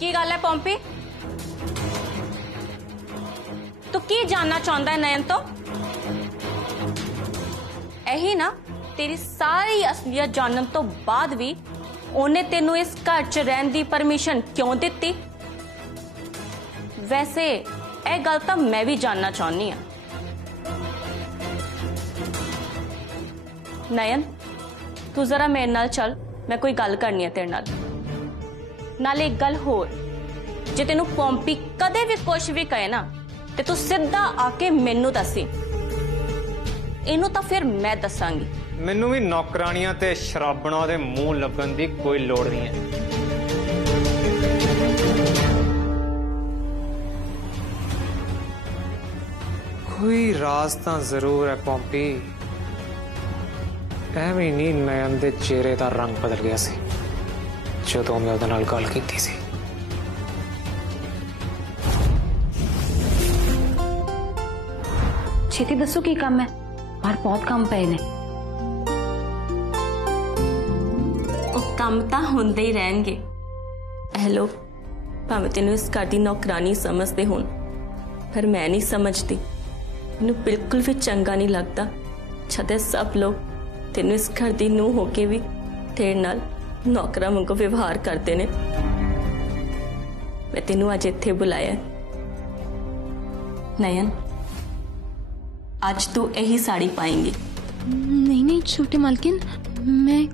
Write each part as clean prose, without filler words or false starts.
की गल है पॉम्पी? तू की जानना चाहता है नयन तो? यही ना तेरी सारी असलियत जानन तो बाद भी उन्हें तेनू इस घर च रहन दी परमिशन क्यों दिती? वैसे ए गल तो मैं भी जानना चाहनी हां। नयन तू जरा मेरे नाल चल, मैं कोई गल करनी है तेरे नाल। नाले एक गल होर, जे तेनू पॉम्पी कदे भी कुछ भी कहे ना ते तू सीधा आके मैनू दसी, इनू तो फिर मैं दसांगी। मैनू भी नौकरानियां ते शराबणा दे मुंह लगन दी कोई लोड़ नहीं है। कोई राज तां जरूर है पॉम्पी, एवं नहीं नयन दे चेहरे दा रंग बदल गया सी जदों मैं उहदे नाल गल कीती सी। छेती दसो की काम है, और बहुत काम पे ने। काम तो होंदे ही रहेंगे। एह लोग भावें तेनू इस घर दी नौकरानी समझते होन, पर मैं नहीं समझती। मैनू बिल्कुल भी चंगा नहीं लगता जद सब लोग तेनू इस घर दी नूंह होके भी तेरे नाल नौकरा वांगू व्यवहार करते ने। मैं तेनू अज इत्थे बुलाया नयन, आज तू यही साड़ी पाएंगी। नहीं नहीं छोटे मालकिन, मैं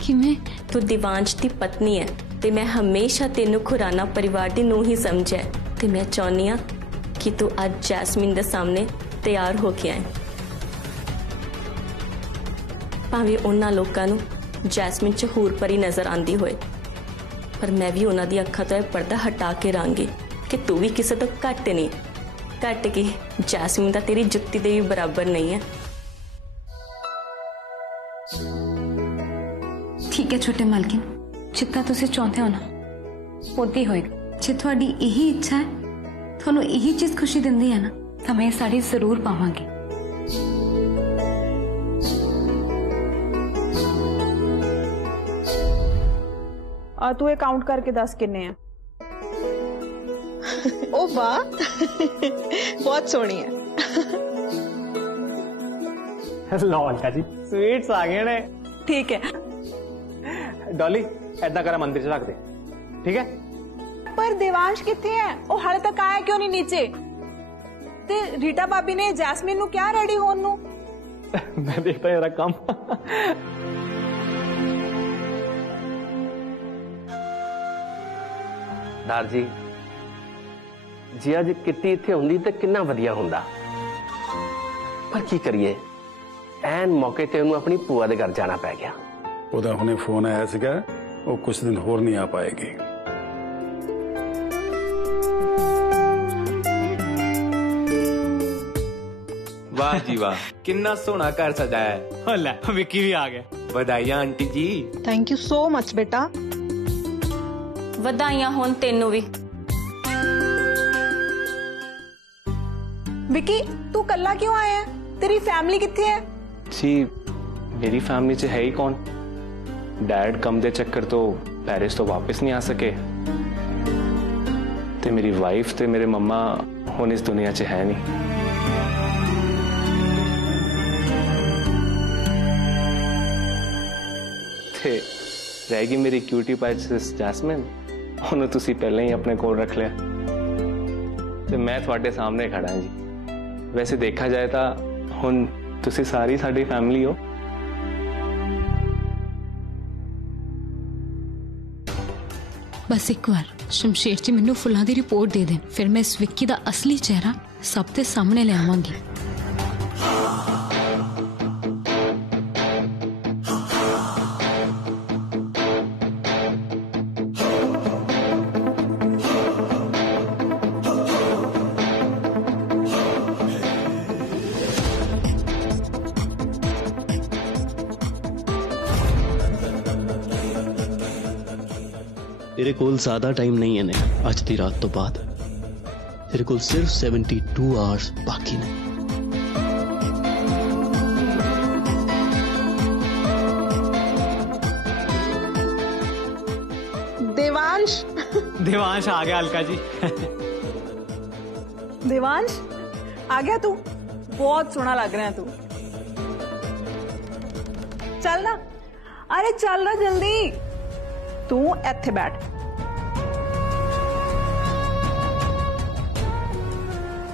किवें? तू दिवांश दी पत्नी है ते मैं हमेशा तेनू खुराना परिवार दी नूंह ही समझा है, ते मैं चाहनी हां कि तू आज जैस्मीन दे सामने तैयार होके आए। भावें उन्हां लोकां नू जैस्मीन च हूर परी नजर आंदी होए, पर मैं भी उन्हां दी अखां तो यह पर्दा हटा के रहांगी कि तू भी किसी तो घट नहीं। घट की जैस्मीन दा तेरी जुत्ती दे भी बराबर नहीं है। ठीक है छोटे मालकिन, जितना तुसी चाहते हो ना उदी होएगा। जे थोड़ी यही इच्छा है, थानू यही चीज खुशी दिंदी है ना, तो मैं साड़ी जरूर पावांगी। तू ये काउंट करके दस किन्ने हैं? ओ वाह बहुत सोहनी है। लौलका जी स्वीट्स आ गए ने। ठीक है डॉली ऐदा करा मंदिर च रख दे, ठीक है? पर देवांश किथे है? वो हाले तक आया क्यों नहीं नीचे? ते रीटा भाभी ने जैस्मीन नु क्या रेडी होन नु? मैं देखता जरा काम। दार जी जी अज किट्टी इत्थे हुंदी ते किन्ना वधिया हुंदा, पर की करिए ऐन मौके ते उन्हें अपनी भूआ दे घर जाना पै गया। ओदा हुणे फोन आया सीगा, वो कुछ दिन होर नहीं आ पाएगी। वाह जी वाह, किन्ना सोहना घर सजाया है। ले विक्की भी आ गया। बधाइयां aunty ji. Thank you so much बेटा। वधाइयां होन तेनू भी। विकी तू कल्ला क्यों आया है? तेरी फैमिली किथे है? जी मेरी फैमिली च है ही कौन? डैड कम दे चक्कर तो पेरिस तो वापस नहीं आ सके, ते मेरी वाइफ ते मेरे मम्मा हुण इस दुनिया च है नहीं। ते रहेगी मेरी क्यूटी पाई जैस्मिन, उन्हें तुसी पहले ही अपने कोल रख लिया, ते मैं तुहाडे सामने खड़ा जी। वैसे देखा जाए तो हुण तुसी सारी साडी फैमिली हो। बस एक बार शमशेर जी मैनू फुल्लां दी रिपोर्ट दे देन, फिर मैं इस विक्की दा असली चेहरा सब दे सामने ले आवांगी। तेरे कोल ज्यादा टाइम नहीं है ने, अज दी रात तो बाद तेरे कोल सिर्फ 72 आवर्स बाकी ने। देवांश देवांश देवांश आ गया अलका जी। देवांश आ गया तू? बहुत सोहना लग रहा है तू। चल ना, अरे चल ना जल्दी। तू इत्थे बैठ।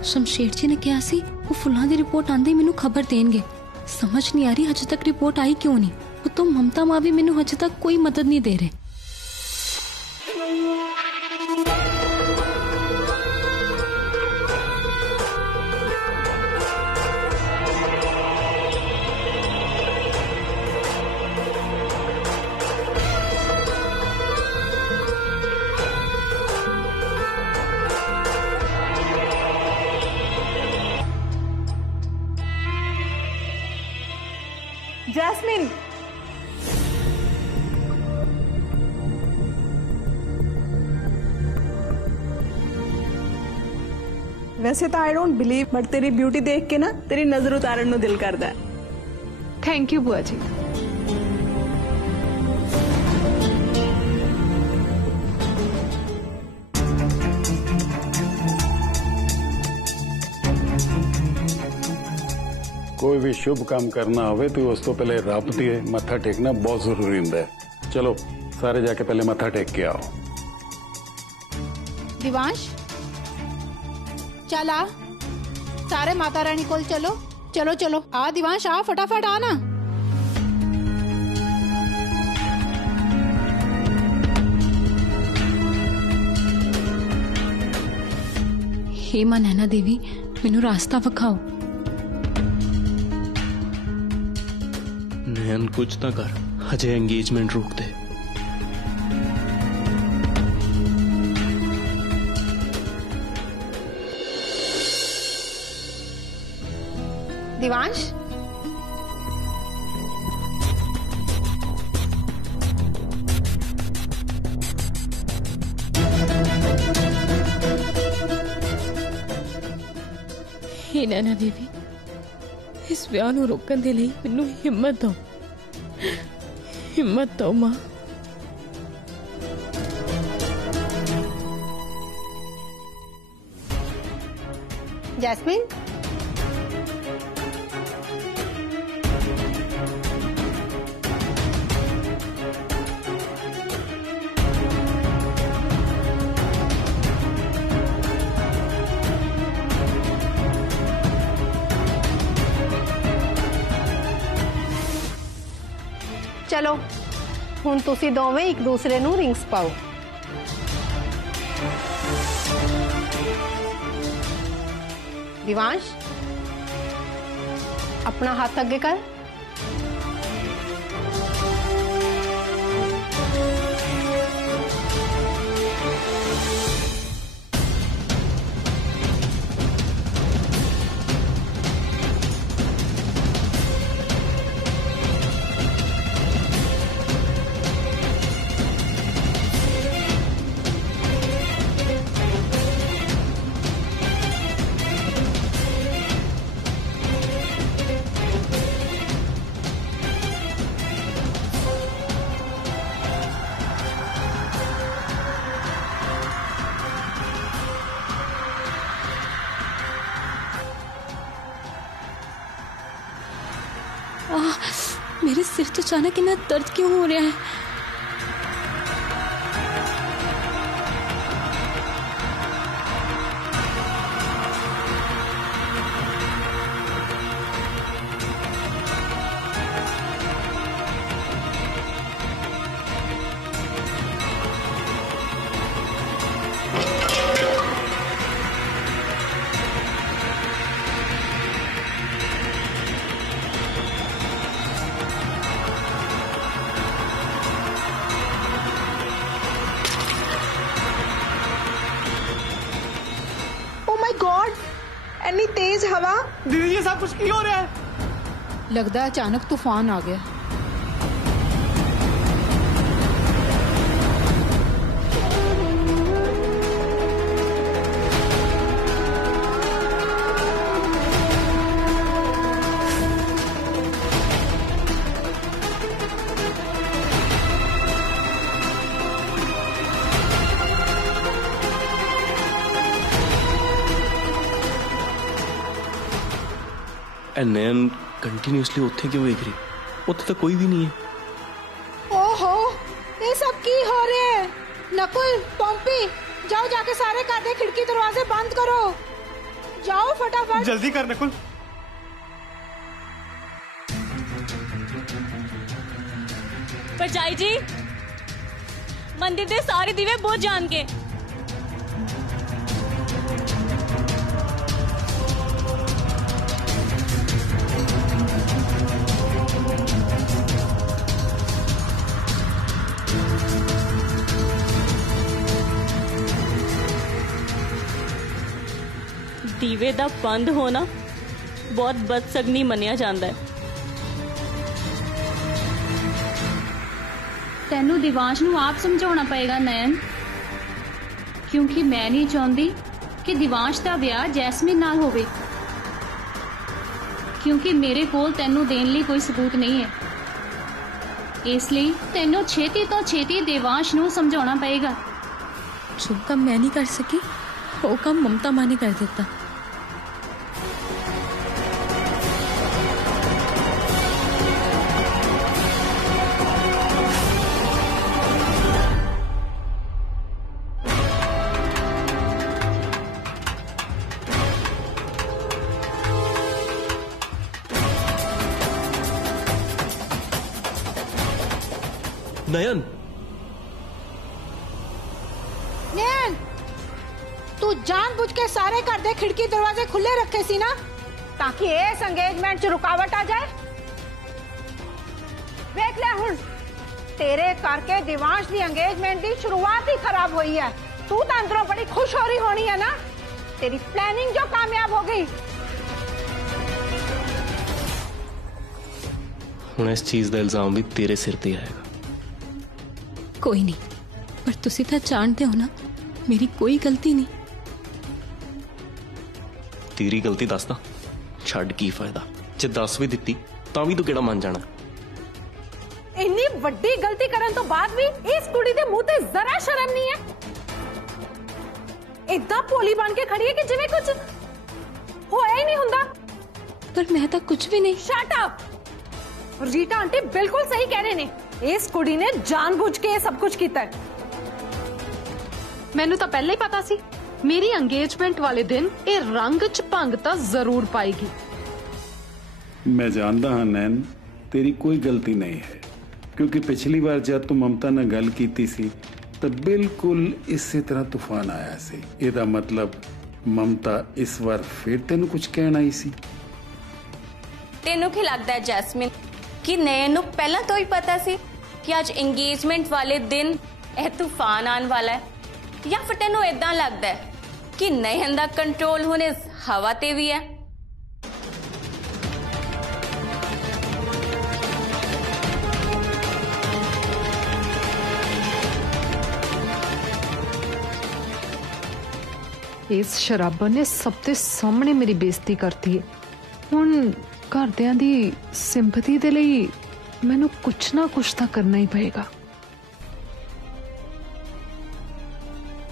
शमशेर जी ने कहा सी वो फुलां दी रिपोर्ट आंदे ही मैनू खबर देंगे। समझ नहीं आ रही अजे तक रिपोर्ट आई क्यों नहीं। वो तो ममता माँ भी मैनू अजे तक कोई मदद नहीं दे रहे। जैस्मिन, वैसे तो आई डोंट बिलीव, बट तेरी ब्यूटी देख के ना तेरी नजर उतारन नु दिल करदा है। थैंक यू बुआ जी। कोई भी शुभ काम करना होवे तो उस तो पहले रब दी मत्था टेकना बहुत जरूरी होंदा है। चलो सारे जाके पहले मत्था टेक के आओ। दिवांश चल आ, सारे माता रानी कोल चलो। चलो चलो आ दिवांश, आ फटाफट आ ना। हे मां नैना देवी मैनू रास्ता वखाओ। नैन कुछ ना कर, अजय एंगेजमेंट रोक दे। दिवांश हे नैना देवी इस विआह नूं रोकण दे लई मैनू हिम्मत दो, हिम्मत दो मां। जैस्मिन चलो हुण तुसी दोवें एक दूसरे नूं रिंग्स पाओ। दिवांश अपना हाथ अगे कर। मेरे सिर तो अचानक इतना दर्द क्यों हो रहा है? इतनी तेज हवा। दीदी ये सब कुछ क्यों हो रहा है? लगता है अचानक तूफान आ गया। नैन कंटिन्यूसली उत्थे क्यों वेख रही? उत्थे तो कोई भी नहीं है। ओहो, ये सब की हो रहे है? नकुल, पॉम्पी, जाओ जाके सारे घर दे खिड़की दरवाजे बंद करो। जाओ फटाफट। जल्दी कर नकुल। परजाई जी, मंदिर दे सारे दीवे बुझ जाणगे। दीवे दा बंद होना बहुत बदसगनी मनिया जाता है। तेनू दिवांश नू आप समझाना पएगा नयन, क्योंकि मैं नहीं चाहती कि दिवांश दा ब्याह जैस्मीन नाल होवे, क्योंकि मेरे कोल तेनू देन लई कोई सबूत नहीं है। इसलिए तेनू छेती तो छेती दिवांश नू समझाना पएगा। जो काम मैं नहीं कर सकी वो काम ममता माँ ने कर दिता। नयन, नयन, तू जानबूझ के सारे घर दे खिड़की दरवाजे खुले रखे सी ना, ताकि इस एंगेजमेंट च रुकावट आ जाए। देख ले हुण, तेरे करके दिवांश दी एंगेजमेंट दी शुरुआत ही खराब हुई है। तू तो अंदरों बड़ी खुश हो रही होनी है ना, तेरी प्लानिंग जो कामयाब हो गई। हुण इस चीज का इल्जाम भी तेरे सिर ते आएगा। कोई नहीं, पर तुसी तो जानते हो ना मेरी कोई गलती नहीं। तेरी गलती दसदा, छड़ की फायदा, जे दस भी दिती तां भी तू केड़ा मान जाना। इन्नी वड्डी गलती करन तो बाद भी इस कुड़ी दे मुंह ते जरा शर्म नहीं है। इतना भोली बन के खड़ी है कि जिवें कुछ होया ही नहीं हुंदा। पर मैं तो कुछ भी नहीं। Shut up. रीटा आंटी बिल्कुल सही कह रहे ने, इस कुड़ी ने जानबूझ के ये सब कुछ किया है। मैनू तो पहले ही पता सी मेरी एंगेजमेंट वाले दिन ये रंग च भंग तो जरूर पाएगी। मैं जानता हाँ नैन, तेरी कोई गलती नहीं है, क्योंकि पिछली बार जब तू ममता ने गल की सी तो बिल्कुल इसी तरह तूफान आया सी। एदा मतलब ममता इस बार फिर तेन कुछ कहना ही सी। तेनू की लगता है जैस्मिन कि नयन नू पहला तो ही पता सी कि आज एंगेजमेंट वाले दिन यह तूफान आने वाला है, या फिर तेनू इदा लगता है कि नयन दा कंट्रोल हुण इस हवा ते भी है? इस शराबा ने सबके सामने मेरी बेइज्जती करती है। हुण घरदियां दी सिंपैथी दे लई मैनू कुछ ना कुछ तो करना ही पएगा।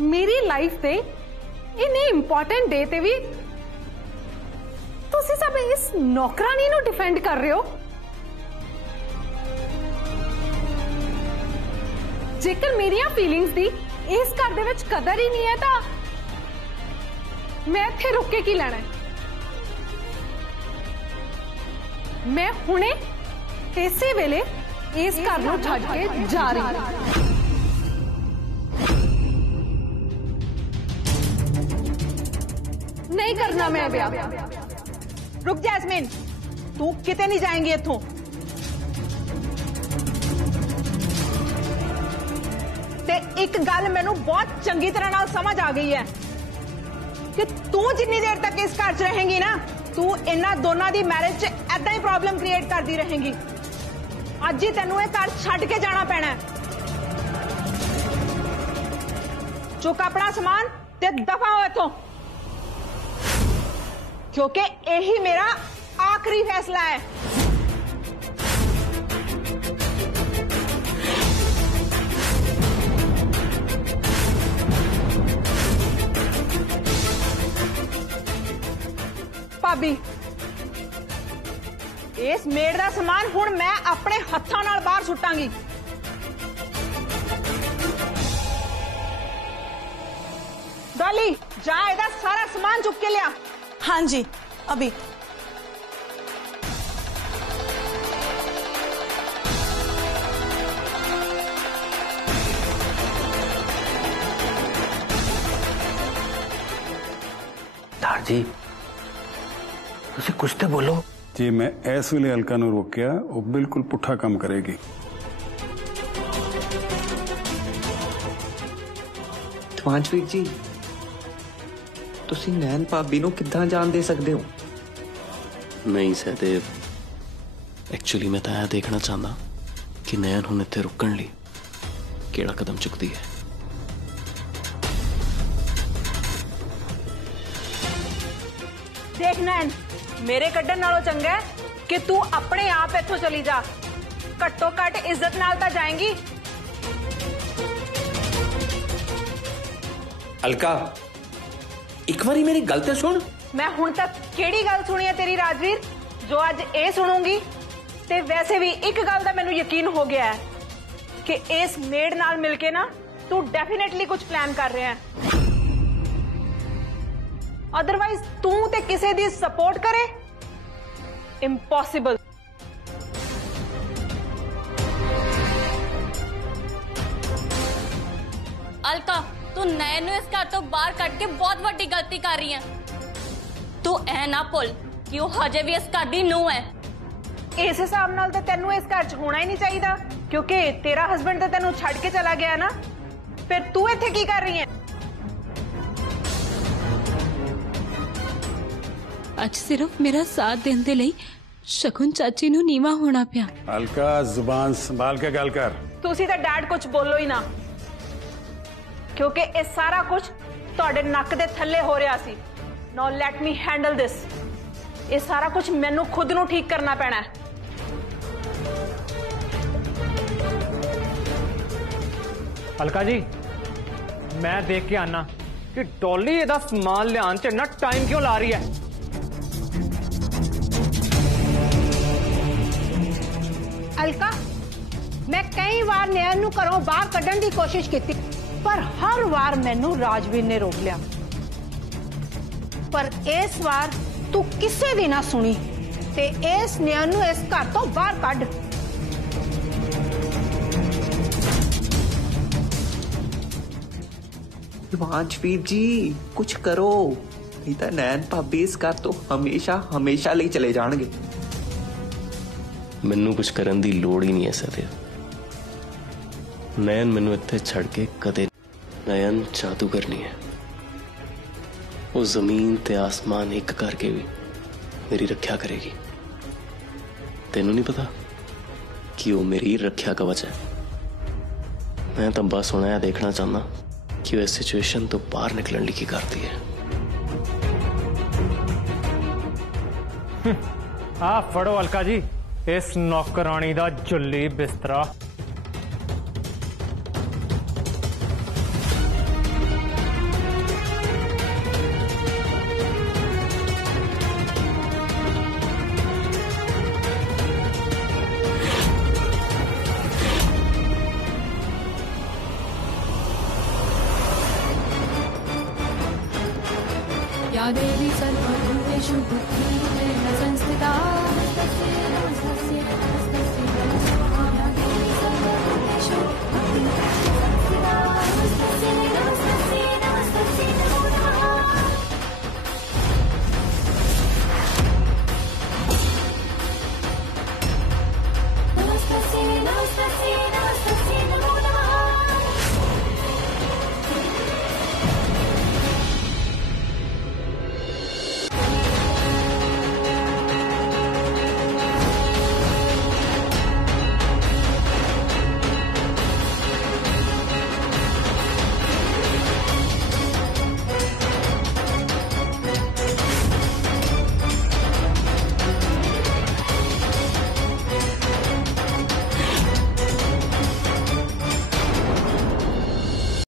मेरी लाइफ ते इन्ने इंपॉर्टेंट डे ते भी तुसी सब इस नौकरानी नू डिफेंड कर रहे हो। जेकर मेरिया फीलिंग्स दी इस घर दे विच कदर ही नहीं है तो मैं इत्थे रुक के की लेना है। मैं हुणे इसे वेले इस घर नू छड्ड के जा रही हूं। नहीं करना मैं ब्याह। रुक जैस्मिन, तू किते नहीं जाएंगी इत्थों। ते एक गल मैनू बहुत चंगी तरह नाल समझ आ गई है कि तू जितनी देर तक इस घर च रहेंगी ना, तू इन्हां दोनों दी मैरिज च ऐदा ही प्रॉब्लम क्रिएट करती रहेंगी। अज ही तेनू ये घर छड्ड के जाना पैना है। चुक अपना सामान ते दफा हो इत्थों, क्योंकि यही मेरा आखिरी फैसला है। भाभी, इस मेड दा समान हुण मैं अपने हत्थां नाल बाहर सुट्टांगी। डॉली जा इहदा सारा सामान चुक के लिया। हाँ जी अभी। जी तुसी कुछ तो बोलो। जे मैं इस वेले अलका नूं रोकिया वो बिल्कुल पुठा काम करेगी। देवांशवीर जी तुसी नैन भाभी नूं किद्दां जान दे सकदे हो? नहीं सहदेव, एक्चुअली मैं तो यह देखना चाहता कि नैन हुण इत्थे रुकण लई किहड़ा कदम चुकदी है। देख नैन, मेरे कड्डण नालों चंगा है कि तू अपने आप इत्थों चली जा। घट्टो घट इज्जत नाल तां जाएंगी। अलका एक बारी मेरी गल ते सुन। मैं हुण तक केड़ी गल सुनी है तेरी राजवीर जो अज ए सुनूंगी? ते वैसे भी एक गल दा मैनूं यकीन हो गया है कि इस मेड नाल मिलके ना तू डेफिनेटली कुछ प्लान कर रहा है। अदरवाइज तू ते किसी दी सपोर्ट करे, इम्पॉसिबल। अलका तू नैन नूं इस घर तो बाहर कट के बहुत वड्डी गलती कर रही है। तू ऐ ना भुल कि वो हजे भी इस घर दी नूंह है। इस हिसाब नाल तो तेनू इस घर च होना ही नहीं चाहिए क्योंकि तेरा हस्बैंड तो तेनू छड़ के चला गया ना। फिर तू इत्थे की कर रही है? ਅੱਜ सिर्फ मेरा साथ देने दे लई शगुन चाची नूं नीवा होना पिया। अलका जुबान संभाल के गल कर। तुसी तो डैड कुछ बोलो ही ना क्योंकि ये सारा कुछ तुहाडे नक दे थल्ले हो रहा सी। Now let me handle this. ये सारा कुछ मैनू खुद नू ठीक करना पैना है। अलका जी मैं देख के आना कि डॉली इहदा समान लियान च इन्ना टाइम क्यों ला रही है। अलका मैं कई बार नैन नूं घरों बाहर कड्ढण दी कोशिश की पर हर बार मैनू राजवीर ने रोक लिया। पर इस बार तू किसे दी ना सुनी ते इस नैन नूं इस घर तो बाहर कड्ढ। देवांशवीर जी कुछ करो नहीं तो नैन भाभी इस घर तो हमेशा हमेशा ਲਈ चले जाणगे। मैनू कुछ करन दी लोड़ ही नहीं है सहदेव। नयन मैनू इत्थे छड़ के कदे। नयन जादूगर नहीं है। वो जमीन ते आसमान एक करके भी मेरी रक्षा करेगी। तेनू नहीं पता कि वो मेरी रक्षा कवच है। मैं तो बस हुण यह देखना चाहना कि वो इस सिचुएशन तो बाहर निकलने की करती है। आ फड़ो अलका जी इस नौकरानी दा जुल्ली बिस्तरा। या देवी सर्वभूतेषु बुद्धिरूपेण संस्थिता तस्यै नमस्तस्यै नमस्तस्यै